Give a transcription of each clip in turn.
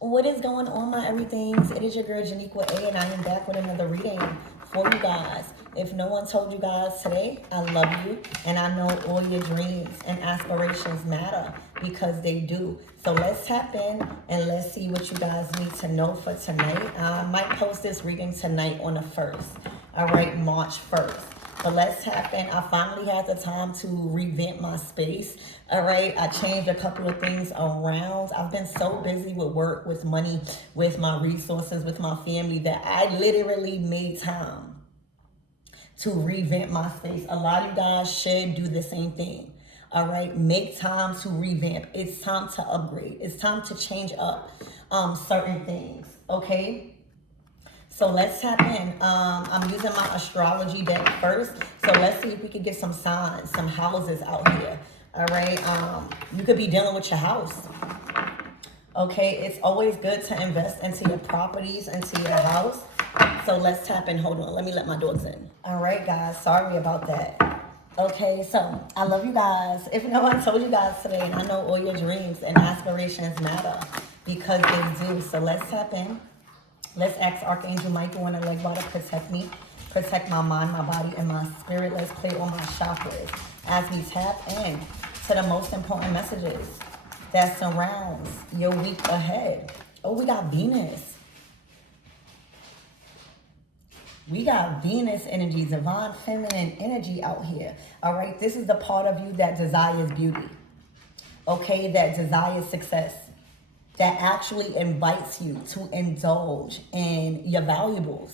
What is going on, my everythings? It is your girl Janiqua A, and I am back with another reading for you guys. If no one told you guys today, I love you, and I know all your dreams and aspirations matter because they do. So let's tap in and let's see what you guys need to know for tonight. I might post this reading tonight on the 1st, all right, March 1st. But let's tap in. I finally had the time to revamp my space. All right. I changed a couple of things around. I've been so busy with work, with money, with my resources, with my family that I literally made time to revamp my space. A lot of you guys should do the same thing. All right. Make time to revamp. It's time to upgrade. It's time to change up certain things. Okay. So let's tap in. I'm using my astrology deck first. So let's see if we can get some signs, some houses out here. All right. You could be dealing with your house. Okay. It's always good to invest into your properties, into your house. So let's tap in. Hold on. Let me let my dogs in. All right, guys. Sorry about that. Okay, so I love you guys. If no one told you guys today, and I know all your dreams and aspirations matter because they do. So let's tap in. Let's ask Archangel Michael and Elegba to protect me, protect my mind, my body, and my spirit. Let's play on my chakras as we tap in to the most important messages that surrounds your week ahead. Oh, we got Venus. We got Venus energy, divine feminine energy out here. All right, this is the part of you that desires beauty. Okay, that desires success. That actually invites you to indulge in your valuables.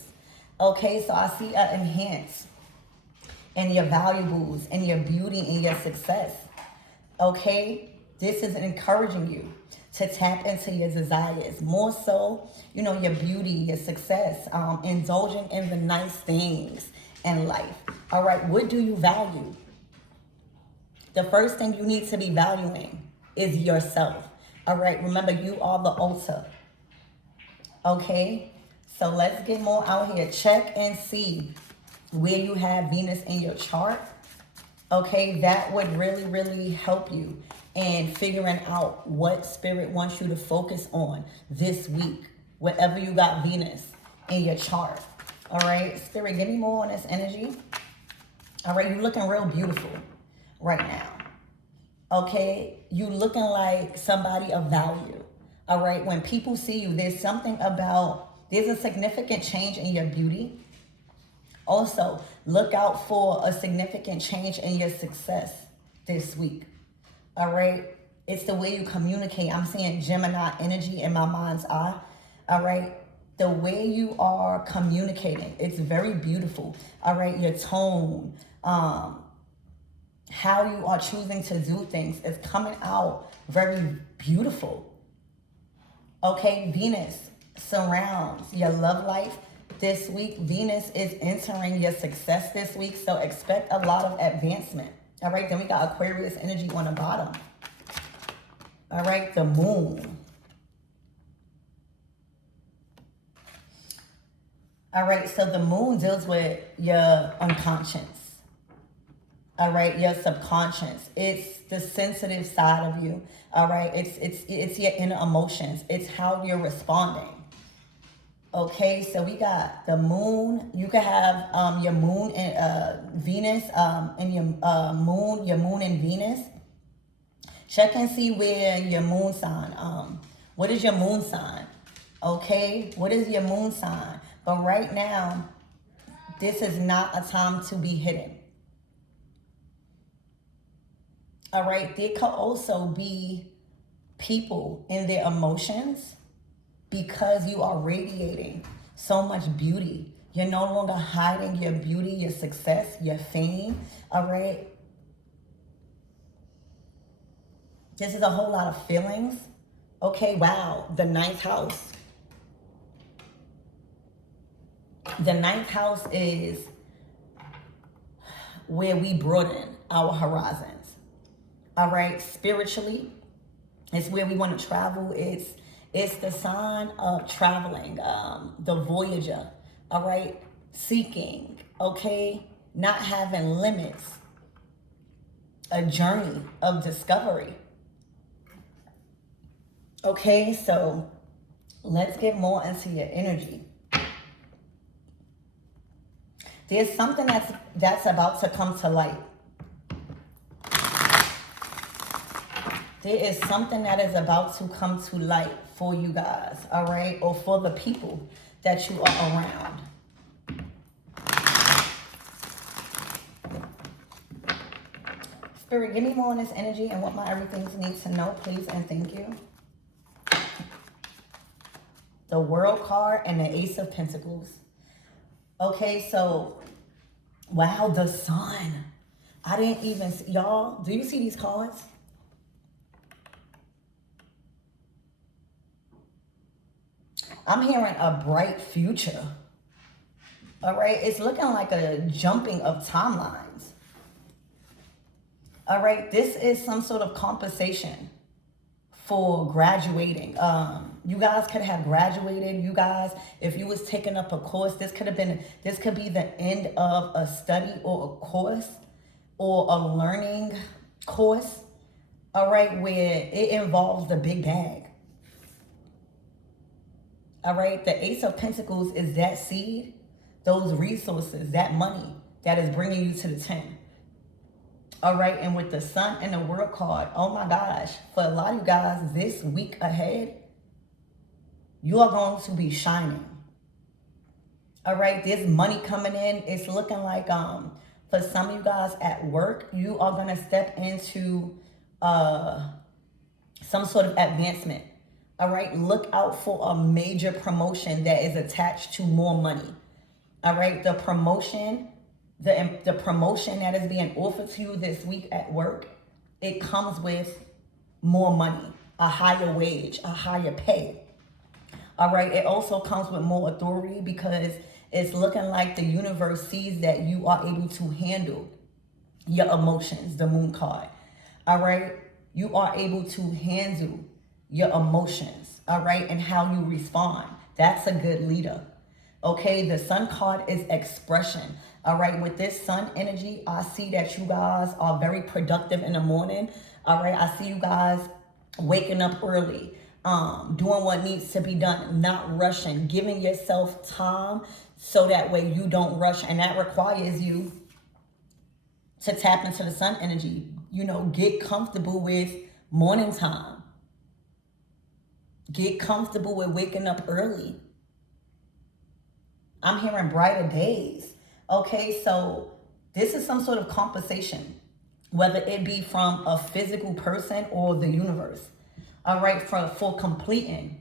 Okay, so I see an enhance in your valuables and your beauty and your success. Okay, this is encouraging you to tap into your desires. More so, you know, your beauty, your success, indulging in the nice things in life. All right, what do you value? The first thing you need to be valuing is yourself. All right, remember, you are the altar. Okay, so let's get more out here. Check and see where you have Venus in your chart. Okay, that would really, really help you in figuring out what spirit wants you to focus on this week, wherever you got Venus in your chart. All right, spirit, give me more on this energy. All right, you're looking real beautiful right now. Okay, you looking like somebody of value. All right, when people see you, there's something about, there's a significant change in your beauty. Also, look out for a significant change in your success this week. All right, it's the way you communicate. I'm seeing Gemini energy in my mind's eye. All right, the way you are communicating, it's very beautiful. All right, your tone, how you are choosing to do things is coming out very beautiful. Okay, Venus surrounds your love life this week. Venus is entering your success this week, so expect a lot of advancement. All right, then we got Aquarius energy on the bottom. All right, the moon. All right, so the moon deals with your unconscious. All right, your subconscious. It's the sensitive side of you. All right, it's your inner emotions. It's how you're responding. Okay, so we got the moon. You could have your moon and Venus and your moon and Venus. Check and see where your moon sign. What is your moon sign? Okay, what is your moon sign? But right now, this is not a time to be hidden. All right, there could also be people in their emotions because you are radiating so much beauty. You're no longer hiding your beauty, your success, your fame. All right. This is a whole lot of feelings. Okay, wow, the 9th house. The 9th house is where we broaden our horizons. All right, spiritually, it's where we want to travel. It's the sign of traveling, the voyager. All right, seeking. Okay, not having limits. A journey of discovery. Okay, so Let's get more into your energy. There's something that's about to come to light. There is something that is about to come to light for you guys, all right? Or for the people that you are around. Spirit, give me more on this energy and what my everythings need to know, please, and thank you. The World card and the Ace of Pentacles. Okay, so, wow, the Sun. I didn't even see, y'all, do you see these cards? I'm hearing a bright future. All right, it's looking like a jumping of timelines. All right, this is some sort of compensation for graduating. You guys could have graduated. You guys, if you was taking up a course, this could be the end of a study or a course or a learning course. All right, where it involves the big bag. All right, the Ace of Pentacles is that seed, those resources, that money that is bringing you to the 10. All right, and with the Sun and the World card, oh my gosh, for a lot of you guys, this week ahead, you are going to be shining. All right, there's money coming in. It's looking like for some of you guys at work, you are going to step into some sort of advancement. All right, look out for a major promotion that is attached to more money. All right, the promotion that is being offered to you this week at work, it comes with more money, a higher wage, a higher pay. All right, it also comes with more authority because it's looking like the universe sees that you are able to handle your emotions, the Moon card. All right, you are able to handle your emotions, all right, and how you respond. That's a good leader. Okay, the Sun card is expression. All right, with this Sun energy, I see that you guys are very productive in the morning. All right, I see you guys waking up early, doing what needs to be done, not rushing, giving yourself time so that way you don't rush. And that requires you to tap into the Sun energy. You know, get comfortable with morning time. Get comfortable with waking up early. I'm hearing brighter days. Okay, so this is some sort of compensation, whether it be from a physical person or the universe. All right, for completing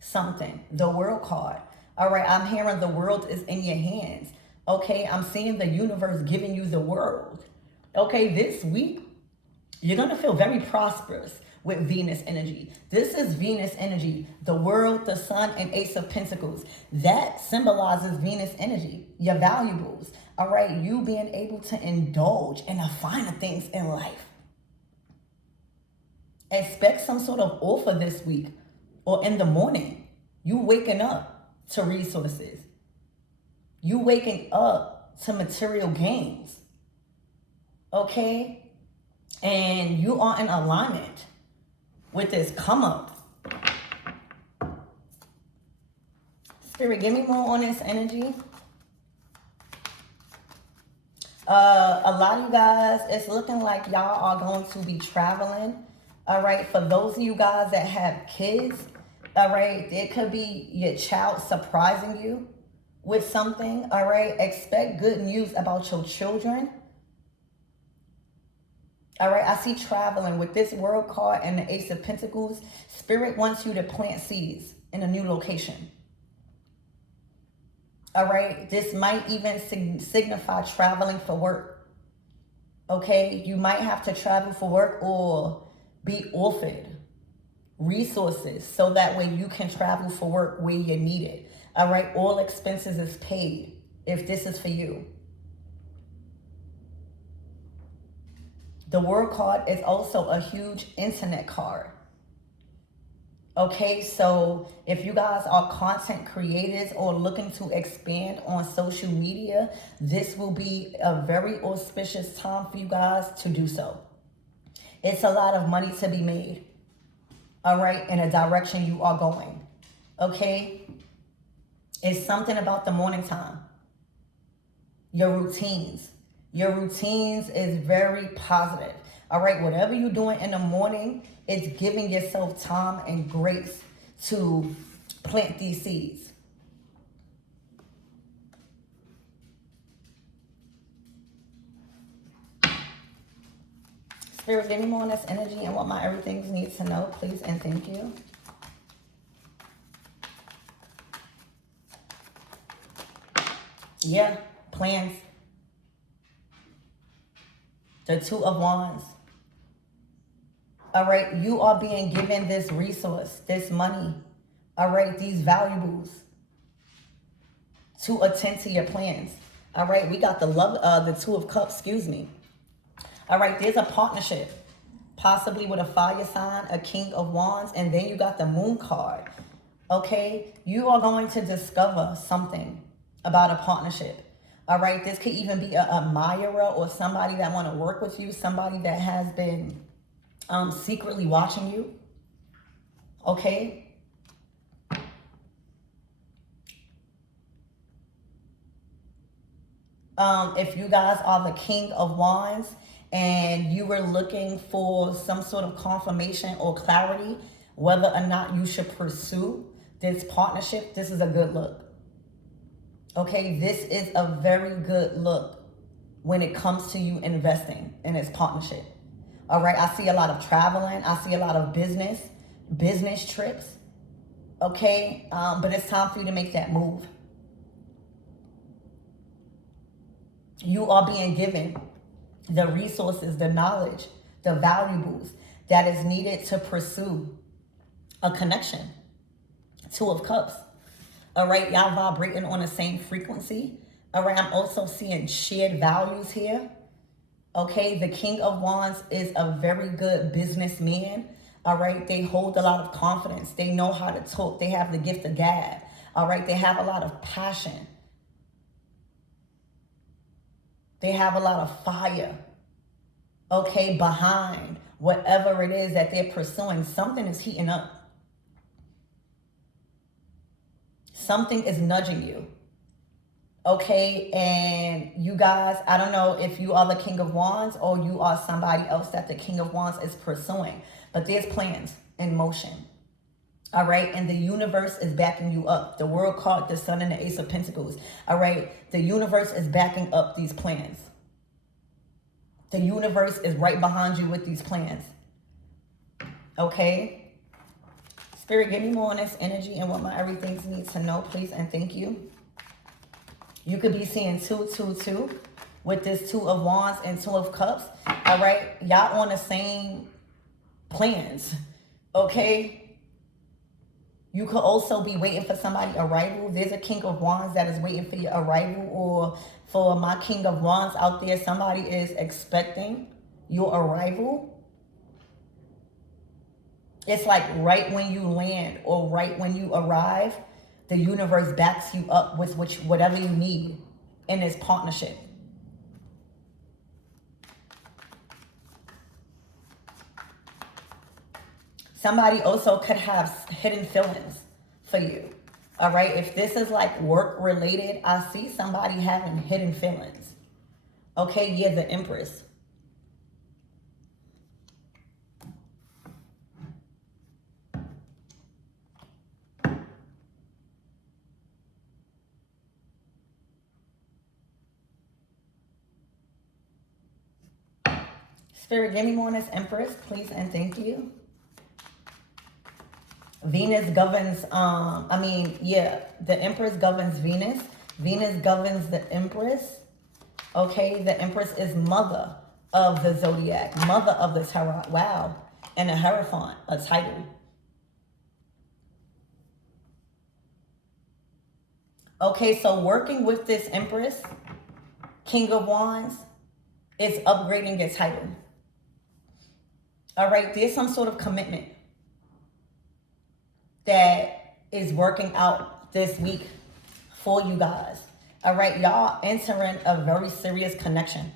something. The World card. All right, I'm hearing the world is in your hands. Okay, I'm seeing the universe giving you the world. Okay, this week, you're going to feel very prosperous with Venus energy. This is Venus energy, the world, the Sun, and Ace of Pentacles. That symbolizes Venus energy, your valuables. All right, you being able to indulge in the finer things in life. Expect some sort of offer this week or in the morning. You waking up to resources. You waking up to material gains. Okay? And you are in alignment with this come up. Spirit, give me more on this energy. A lot of you guys, it's looking like y'all are going to be traveling. All right, for those of you guys that have kids, all right, it could be your child surprising you with something. All right, expect good news about your children. All right, I see traveling with this World card and the Ace of Pentacles. Spirit wants you to plant seeds in a new location. All right, this might even signify traveling for work. Okay, you might have to travel for work or be offered resources so that way you can travel for work where you need it. All right, all expenses is paid if this is for you. The World card is also a huge internet card. Okay, so if you guys are content creators or looking to expand on social media, this will be a very auspicious time for you guys to do so. It's a lot of money to be made, all right, in a direction you are going. Okay? It's something about the morning time. Your routines. Your routines is very positive. All right, whatever you're doing in the morning, it's giving yourself time and grace to plant these seeds. Spirit, give me more on this energy and what my everything needs to know, please, and thank you. Yeah, plans. The Two of Wands. All right, you are being given this resource, this money. All right, these valuables to attend to your plans. All right, we got the Two of Cups, excuse me. All right, there's a partnership, possibly with a fire sign, a King of Wands, and then you got the Moon card. Okay, you are going to discover something about a partnership. All right, this could even be an admirer or somebody that want to work with you, somebody that has been secretly watching you. Okay. If you guys are the King of Wands and you were looking for some sort of confirmation or clarity whether or not you should pursue this partnership, this is a good look. Okay, this is a very good look when it comes to you investing in this partnership. All right, I see a lot of traveling. I see a lot of business trips. Okay, but it's time for you to make that move. You are being given the resources, the knowledge, the valuables that is needed to pursue a connection. Two of Cups. All right, y'all vibrating on the same frequency. All right, I'm also seeing shared values here. Okay, the King of Wands is a very good businessman. All right, they hold a lot of confidence. They know how to talk. They have the gift of gab. All right, they have a lot of passion. They have a lot of fire. Okay, behind whatever it is that they're pursuing, something is heating up. Something is nudging you. Okay, and you guys, I don't know if you are the King of Wands or you are somebody else that the King of Wands is pursuing, but there's plans in motion. All right, and the universe is backing you up. The World card, the Sun, and the Ace of Pentacles. All right, the universe is backing up these plans. The universe is right behind you with these plans. Okay, Spirit, give me more on this energy and what my everything needs to know, please, and thank you. You could be seeing 222 with this Two of Wands and Two of Cups. All right, y'all on the same plans. Okay. You could also be waiting for somebody's arrival. There's a King of Wands that is waiting for your arrival, or for my King of Wands out there, somebody is expecting your arrival. It's like right when you land or right when you arrive, the universe backs you up with whatever you need in this partnership. Somebody also could have hidden feelings for you. All right, if this is like work related, I see somebody having hidden feelings. Okay, yeah, the Empress. Spirit, give me more on this Empress, please, and thank you. Venus governs, the Empress governs Venus. Venus governs the Empress. Okay, the Empress is mother of the zodiac, mother of the tarot. Wow. And a Hierophant, a title. Okay, so working with this Empress, King of Wands, is upgrading your title. All right, there's some sort of commitment that is working out this week for you guys. All right, y'all entering a very serious connection.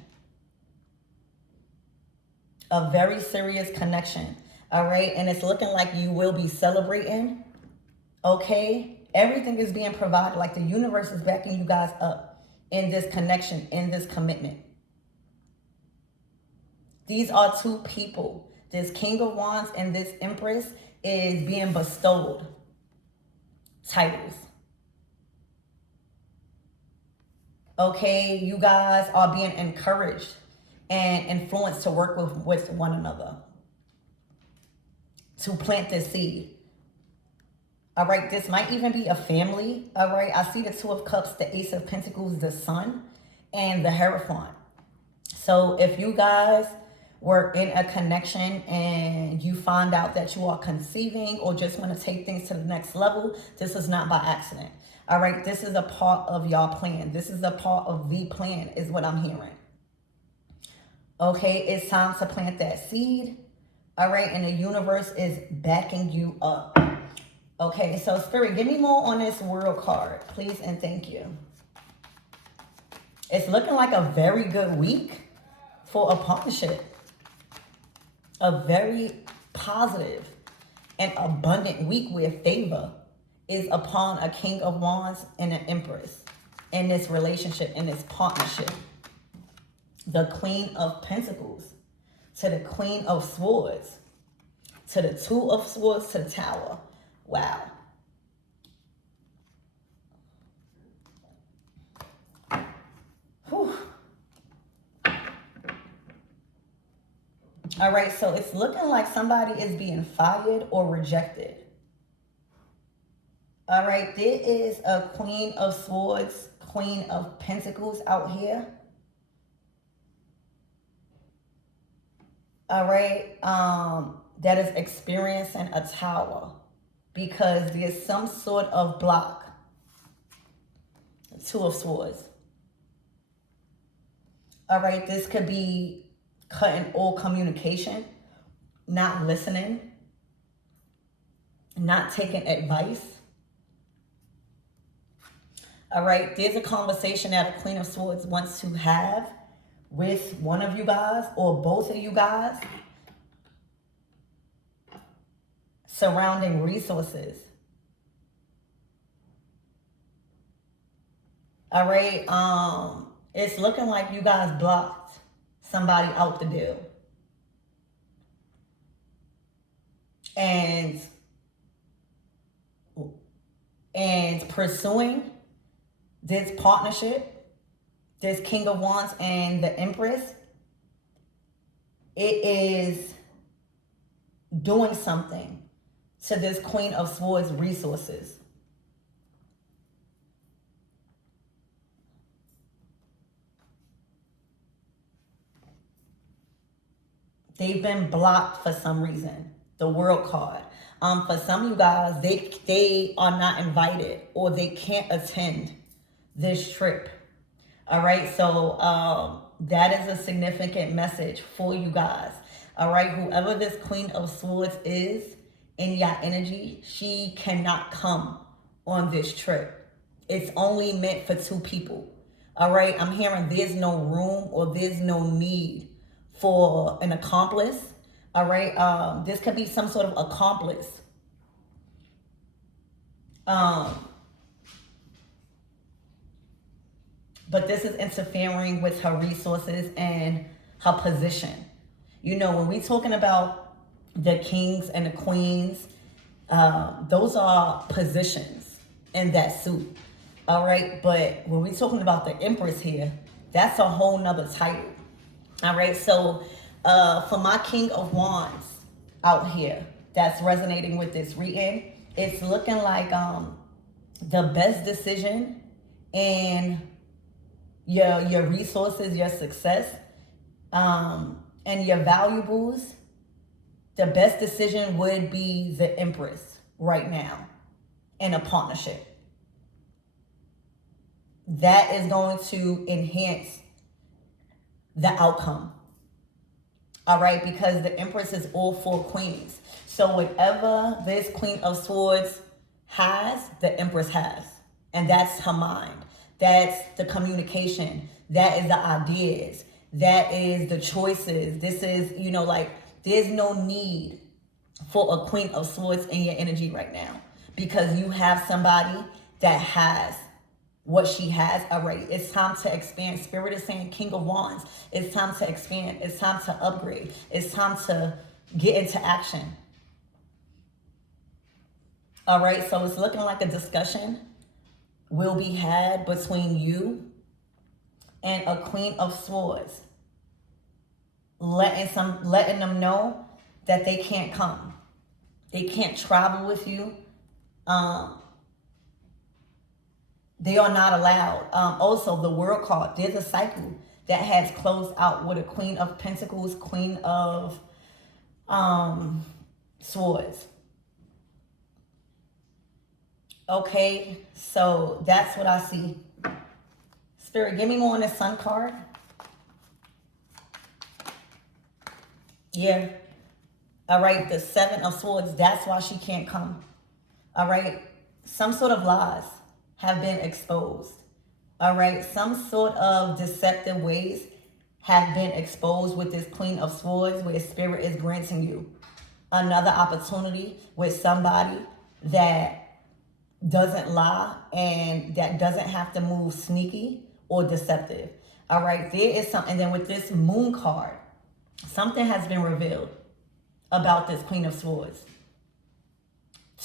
A very serious connection. All right, and it's looking like you will be celebrating Okay? Everything is being provided. Like the universe is backing you guys up in this connection, in this commitment. These are two people. This King of Wands and this Empress is being bestowed titles. Okay, you guys are being encouraged and influenced to work with one another, to plant this seed. All right, this might even be a family. All right, I see the Two of Cups, the Ace of Pentacles, the Sun, and the Hierophant. So if you guys were in a connection and you find out that you are conceiving or just want to take things to the next level, this is not by accident. All right, this is a part of y'all plan. This is a part of the plan is what I'm hearing. Okay, it's time to plant that seed. All right, and the universe is backing you up. Okay, so Spirit, give me more on this World card, please and thank you. It's looking like a very good week for a partnership. A very positive and abundant week where favor is upon a King of Wands and an Empress in this relationship, in this partnership. The Queen of Pentacles to the Queen of Swords to the Two of Swords to the Tower. Wow. Whew. All right, so it's looking like somebody is being fired or rejected. All right, there is a Queen of Swords, Queen of Pentacles out here. All right, that is experiencing a tower because there's some sort of block. Two of Swords. All right, this could be cutting all communication, not listening, not taking advice. All right, there's a conversation that a Queen of Swords wants to have with one of you guys or both of you guys surrounding resources. All right, it's looking like you guys blocked somebody out the deal. And pursuing this partnership, this King of Wands and the Empress, it is doing something to this Queen of Swords resources. They've been blocked for some reason. The World card. For some of you guys, they are not invited or they can't attend this trip. All right, so that is a significant message for you guys. All right, whoever this Queen of Swords is in your energy, she cannot come on this trip. It's only meant for two people. All right, I'm hearing there's no room or there's no need for an accomplice. All right, this could be some sort of accomplice. But this is interfering with her resources and her position. You know, when we're talking about the kings and the queens, those are positions in that suit. All right, but when we're talking about the Empress here, that's a whole nother title. All right, so for my King of Wands out here that's resonating with this reading, it's looking like the best decision in your resources, your success, and your valuables. The best decision would be the Empress right now in a partnership. That is going to enhance the outcome. All right, because the Empress is all four queens. So whatever this Queen of Swords has, the Empress has. And that's her mind. That's the communication. That is the ideas. That is the choices. This is, like, there's no need for a Queen of Swords in your energy right now. because you have somebody that has what she has already. It's time to expand. Spirit is saying King of Wands. It's time to expand. It's time to upgrade. It's time to get into action. All right, so it's looking like a discussion will be had between you and a Queen of Swords, letting them know that they can't come. They can't travel with you. They are not allowed. Also, the World card, there's a cycle that has closed out with a Queen of Pentacles, Queen of Swords. Okay, so that's what I see. Spirit, give me more on the Sun card. Yeah. All right, the Seven of Swords, that's why she can't come. All right, some sort of lies have been exposed. All right, some sort of deceptive ways have been exposed with this Queen of Swords, where Spirit is granting you another opportunity with somebody that doesn't lie and that doesn't have to move sneaky or deceptive. All right, there is something. And then with this Moon card, something has been revealed about this Queen of Swords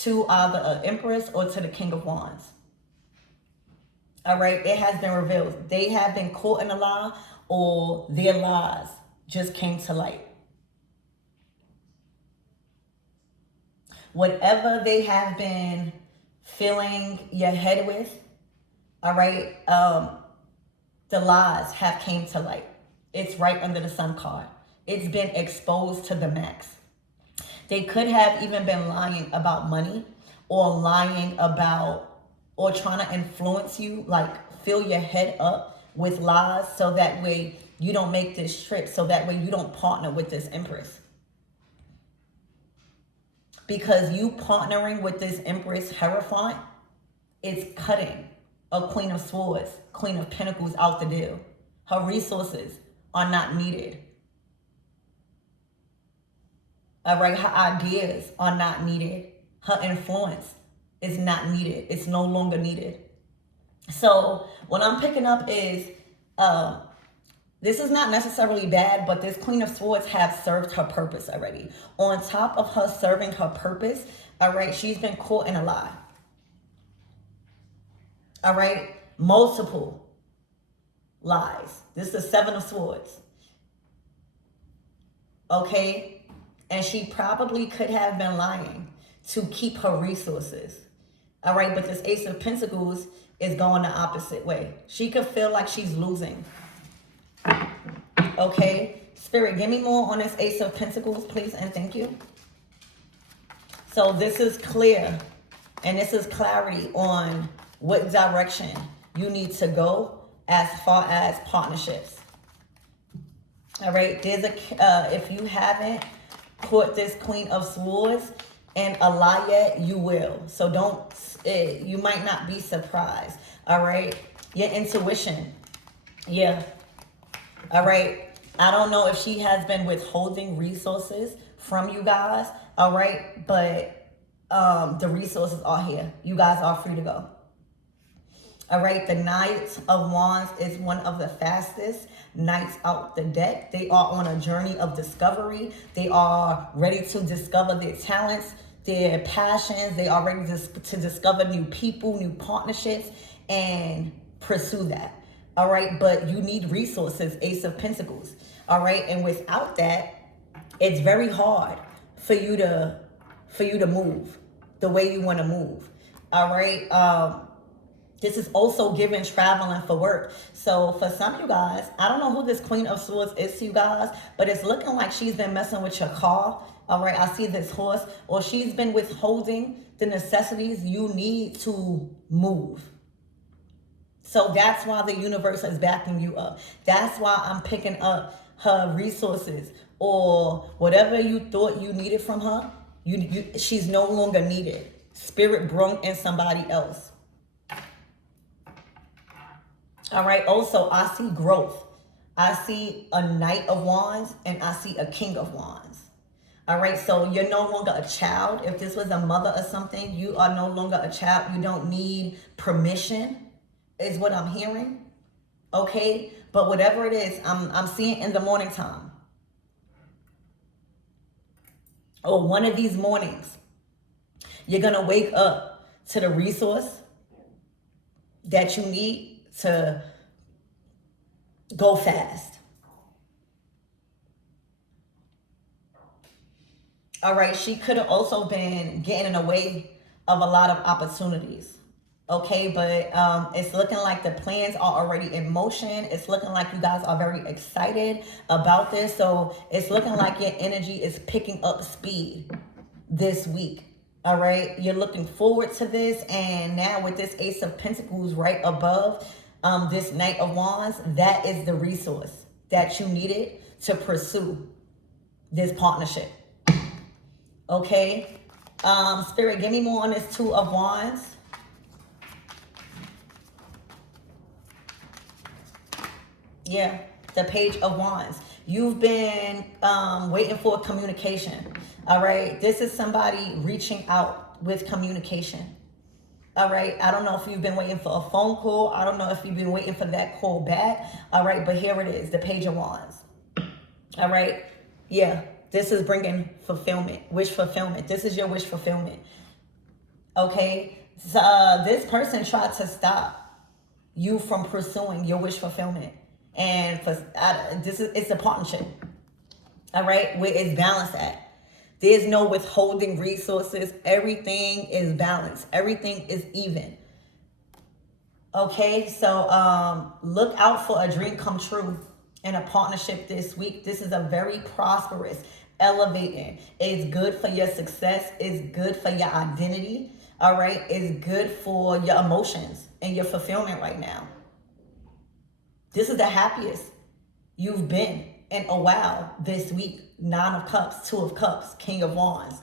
to either an Empress or to the King of Wands. All right, it has been revealed. They have been caught in a lie, or their lies just came to light. Whatever they have been filling your head with, all right, the lies have came to light. It's right under the Sun card. It's been exposed to the max. They could have even been lying about money, or lying about, or trying to influence you, like fill your head up with lies so that way you don't make this trip, so that way you don't partner with this Empress. Because you partnering with this Empress Hierophant, it's cutting a Queen of Swords, Queen of Pentacles out the deal. Her resources are not needed. All right, her ideas are not needed. Her influence is not needed. It's no longer needed. So what I'm picking up is, this is not necessarily bad, but this Queen of Swords have served her purpose already. On top of her serving her purpose, all right, she's been caught in a lie. All right, multiple lies. This is the Seven of Swords. Okay, and she probably could have been lying to keep her resources. All right, but this Ace of Pentacles is going the opposite way. She could feel like she's losing. Okay, Spirit, give me more on this Ace of Pentacles, please, and thank you. So this is clear, and this is clarity on what direction you need to go as far as partnerships. All right, there's a if you haven't caught this Queen of Swords and a lie yet, you will. So don't, you might not be surprised. All right, your intuition, yeah. All right, I don't know if she has been withholding resources from you guys. All right, but the resources are here. You guys are free to go. All right, the Knight of Wands is one of the fastest knights out the deck. They are on a journey of discovery. They are ready to discover their talents, their passions. They are ready to discover new people, new partnerships, and pursue that. All right, but you need resources, Ace of Pentacles. All right, and without that, it's very hard for you to move the way you want to move. All right, this is also given traveling for work. So for some of you guys, I don't know who this Queen of Swords is to you guys, but it's looking like she's been messing with your car. All right, I see this horse, or she's been withholding the necessities you need to move. So that's why the universe is backing you up. That's why I'm picking up her resources, or whatever you thought you needed from her. She's no longer needed. Spirit brought in somebody else. All right, also, I see growth. I see a Knight of Wands, and I see a King of Wands. All right, so you're no longer a child. If this was a mother or something, you are no longer a child. You don't need permission, is what I'm hearing. Okay, but whatever it is, I'm seeing in the morning time, or one of these mornings, you're gonna wake up to the resource that you need to go fast. All right, she could have also been getting in the way of a lot of opportunities. Okay, but it's looking like the plans are already in motion. It's looking like you guys are very excited about this. So it's looking like your energy is picking up speed this week. All right, you're looking forward to this. And now with this Ace of Pentacles right above this Knight of Wands, that is the resource that you needed to pursue this partnership. Okay, Spirit, give me more on this Two of Wands. Yeah, the Page of Wands. You've been waiting for communication. All right, this is somebody reaching out with communication. All right, I don't know if you've been waiting for a phone call. I don't know if you've been waiting for that call back. All right, but here it is, the Page of Wands. All right, yeah. This is bringing fulfillment, wish fulfillment. This is your wish fulfillment. Okay? So, this person tried to stop you from pursuing your wish fulfillment. And it's a partnership. All right? Where it's balanced at. There's no withholding resources. Everything is balanced. Everything is even. Okay? So, look out for a dream come true in a partnership this week. This is a very prosperous, elevating. It's good for your success. It's good for your identity. All right. It's good for your emotions and your fulfillment right now. This is the happiest you've been in a while this week. 9 of Cups, 2 of Cups, King of Wands.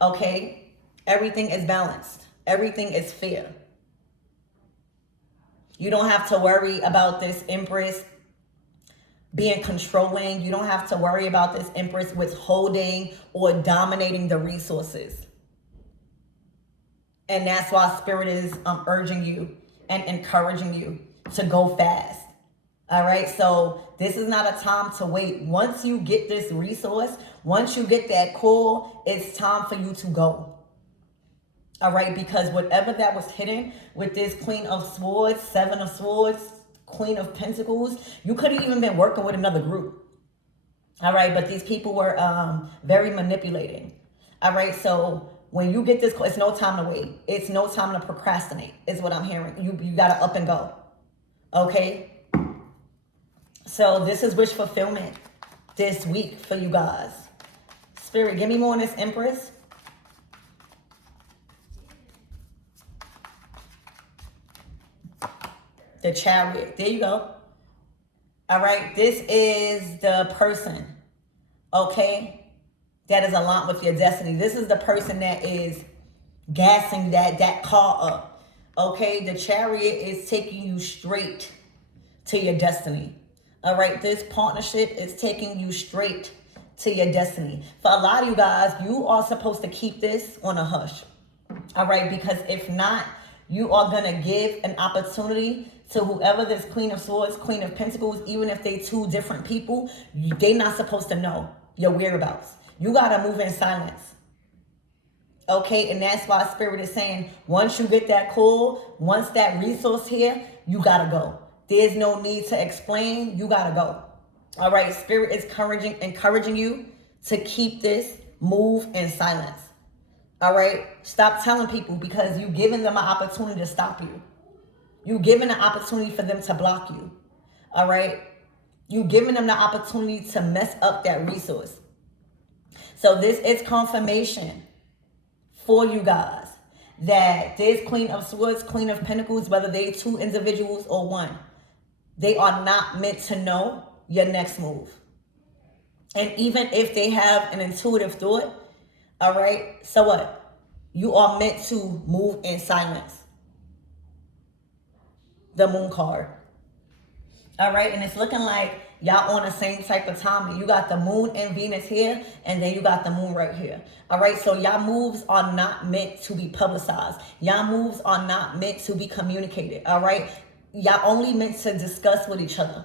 Okay. Everything is balanced. Everything is fair. You don't have to worry about this Empress being controlling. You don't have to worry about this Empress withholding or dominating the resources. And that's why Spirit is urging you and encouraging you to go fast. All right, so this is not a time to wait. Once you get this resource, once you get that call, it's time for you to go. All right, because whatever that was hidden with this Queen of Swords, 7 of Swords, Queen of Pentacles, you could have even been working with another group. All right, but these people were very manipulating. All right, so when you get this, it's no time to wait. It's no time to procrastinate, is what I'm hearing. You got to up and go. Okay? So this is wish fulfillment this week for you guys. Spirit, give me more on this Empress. The Chariot. There you go. All right. This is the person, okay, that is aligned with your destiny. This is the person that is gassing that car up. Okay. The Chariot is taking you straight to your destiny. All right. This partnership is taking you straight to your destiny. For a lot of you guys, you are supposed to keep this on a hush. All right. Because if not, you are going to give an opportunity to whoever this Queen of Swords, Queen of Pentacles, even if they 2 different people, they not supposed to know your whereabouts. You got to move in silence. Okay, and that's why Spirit is saying, once you get that call, once that resource here, you got to go. There's no need to explain. You got to go. All right, Spirit is encouraging you to keep this move in silence. All right, stop telling people because you're giving them an opportunity to stop you. You're giving an opportunity for them to block you. All right, you're giving them the opportunity to mess up that resource. So this is confirmation for you guys that this Queen of Swords, Queen of Pentacles, whether they 2 individuals or 1, they are not meant to know your next move. And even if they have an intuitive thought, all right, so what? You are meant to move in silence. The Moon card. All right, and it's looking like y'all on the same type of timing. You got the moon and Venus here, and then you got the moon right here. All right, so y'all moves are not meant to be publicized. Y'all moves are not meant to be communicated. All right, y'all only meant to discuss with each other.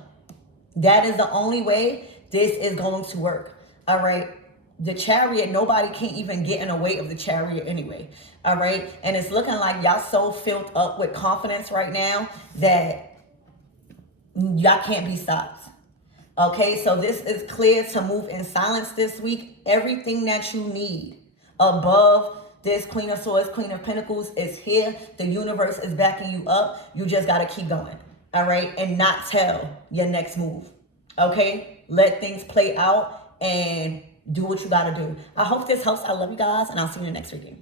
That is the only way this is going to work. All right. The Chariot, nobody can even get in the way of the Chariot anyway. All right. And it's looking like y'all so filled up with confidence right now that y'all can't be stopped. Okay. So this is clear to move in silence this week. Everything that you need above this Queen of Swords, Queen of Pentacles is here. The universe is backing you up. You just got to keep going. All right. And not tell your next move. Okay. Let things play out and do what you got to do. I hope this helps. I love you guys, and I'll see you in the next reading.